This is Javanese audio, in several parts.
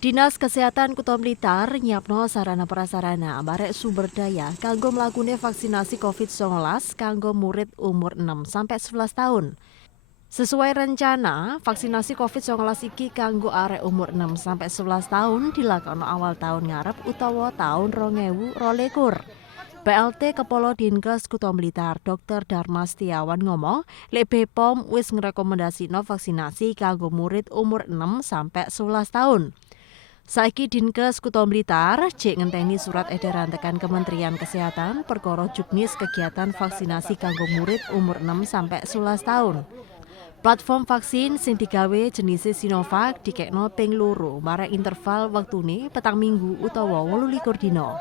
Dinas Kesehatan Kutha Blitar nyiapno sarana prasarana barek sumber daya kanggo mlakune vaksinasi COVID-19 kanggo murid umur 6 sampai 11 tahun. Sesuai rencana, vaksinasi COVID-19 iki kanggo arek umur 6 sampai 11 tahun dilakoni awal tahun ngarep utawa tahun 2022. PLT Kepala Dinkes Kutha Blitar Dr. Dharma Setiawan ngomong, lek BPOM wis ngrekomendasino vaksinasi kanggo murid umur 6 sampai 11 tahun. Saiki Dinkes Kutha Blitar cek ngenteni surat edaran tekan Kementerian Kesehatan perkara juknis kegiatan vaksinasi kanggo murid umur 6 sampai 11 tahun. Platform vaksin sing digawe jenis Sinovac dikekno ping 2 marang interval wektune petang minggu utawa 28 dina.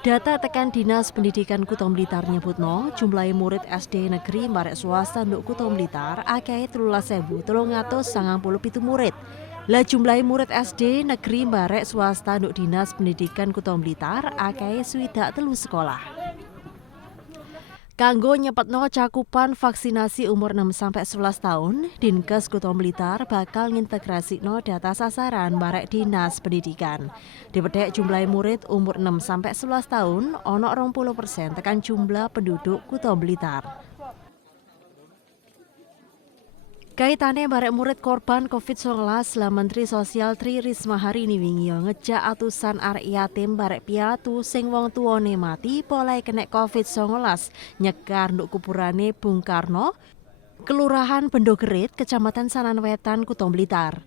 Data tekan Dinas Pendidikan Kutha Blitar nyebutno jumlah murid SD negeri marek swasta nduk Kutha Blitar akeh 13.397 murid. Lah jumlah murid SD negeri barek swasta nduk Dinas Pendidikan Kutha Blitar akeh 63 sekolah. Kanggo nyepetno cakupan vaksinasi umur 6 sampai 11 tahun, Dinkes Kutha Blitar bakal ngintegrasikno data sasaran barek Dinas Pendidikan. Dipethek jumlah murid umur 6 sampai 11 tahun ono 20% tekan jumlah penduduk Kutha Blitar. Kaitane barek murid korban COVID-19, lah Menteri Sosial Tri Risma hari ini wingi ngejak atusan arek yatim barek piatu sing wong tuane mati polai kena COVID-19 nyekar nduk kuburane Bung Karno, Kelurahan Bendogerit, Kecamatan Sanan Wetan, Kutha Blitar.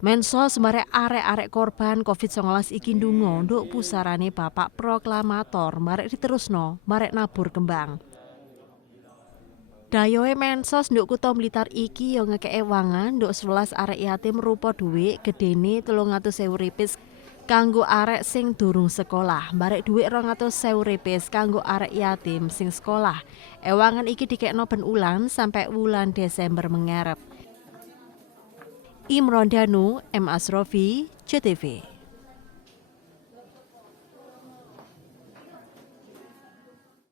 Mensos barek arek-arek korban COVID-19 iki ndonga nduk pusarane Bapak Proklamator barek diterusno barek nabur kembang. Dayoe Mensos nduk Kutha Blitar iki yo ngekeke wangan nduk 11 arek yatim rupa dhuwit gedene 300.000 rupiah kanggo arek sing durung sekolah, barek dhuwit 200.000 rupiah kanggo arek yatim sing sekolah. Ewangan iki dikekno ben ulan sampai wulan Desember mengarep. Imron Danu, M Asrofi, CTV.